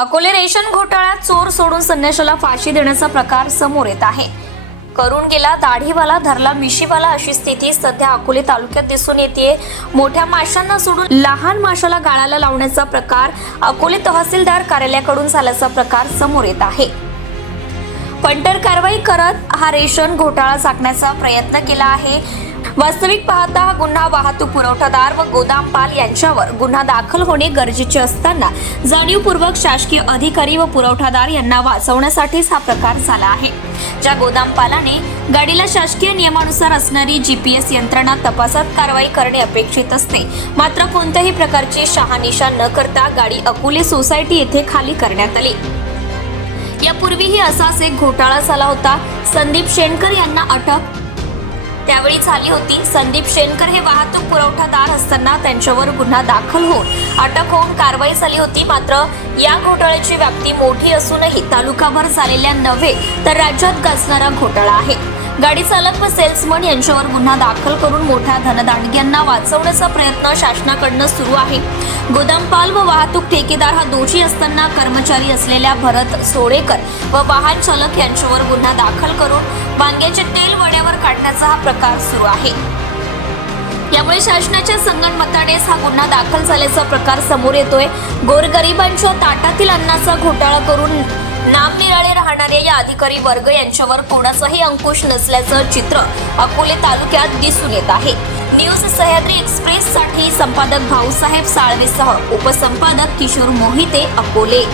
Akole ration घोटाळ्यात चोर सोडून संन्याशाला फाशी देण्याचा प्रकार समोर येत आहे. करून गेला दाढीवाला धरला मिशीवाला अशी स्थिती सध्या अकोले तालुक्यात दिसून येते मोठ्या माशांना सोडून लहान माशाला गाळाला लावण्याचा प्रकार अकोले तहसीलदार कार्यालयाकडून झाल्याचा प्रकार समोर येत आहे. पंटर कारवाई करत हा रेशन घोटाळा झाकण्याचा प्रयत्न केला आहे. वास्तविक पाहता हा गुन्हा वाहतूक पुरवठादार व गोदामपाल यांच्यावर गुन्हा दाखल होणे गरजेचे असताना जाणीवपूर्वक शासकीय अधिकारी व पुरवठादार यांना वाचवण्यासाठीच हा प्रकार झाला आहे. ज्या गोदामपालाने गाडीला शासकीय नियमानुसार असणारी जीपीएस यंत्रणा तपासात कारवाई करणे अपेक्षित असते. मात्र कोणत्याही प्रकारची शहानिशा न करता गाडी अकोले सोसायटी येथे खाली करण्यात आली. यापूर्वीही असाच एक घोटाळा झाला होता. संदीप शेणकर यांना अटक त्यावेळी झाली होती. संदीप शेनकर हे वाहतूक पुरवठादार असताना त्यांच्यावर गुन्हा दाखल होऊन अटक होऊन कारवाई झाली होती. मात्र या घोटाळ्याची व्याप्ती मोठी असूनही तालुकाभर झालेल्या नव्हे तर राज्यात गाजणारा घोटाळा आहे. गाडी चालक व सेल्समन यांच्यावर गुन्हा दाखल करून मोठ्या धनदांडग्यांना वाचवण्याचा प्रयत्न शासनाकडनं सुरू आहे. गोदामपाल व वाहतूक ठेकेदार हा दोषी असताना कर्मचारी असलेल्या भरत सोडेकर व वाहन चालक यांच्यावर गुन्हा दाखल करून वांग्याचे तेल वड्यावर काढण्याचा हा प्रकार सुरू आहे. यामुळे शासनाच्या संगणमतानेच हा गुन्हा दाखल झाल्याचा प्रकार समोर येतोय. गोरगरिबांच्या ताटातील अन्नाचा घोटाळा करून नामनिराळे राहणाऱ्या या अधिकारी वर्ग यांच्यावर कोणाचाही अंकुश नसल्याचं चित्र अकोले तालुक्यात दिसून येत आहे. न्यूज सह्याद्री एक्सप्रेस साठी संपादक भाऊसाहेब साळवेसह उपसंपादक किशोर मोहिते अकोले.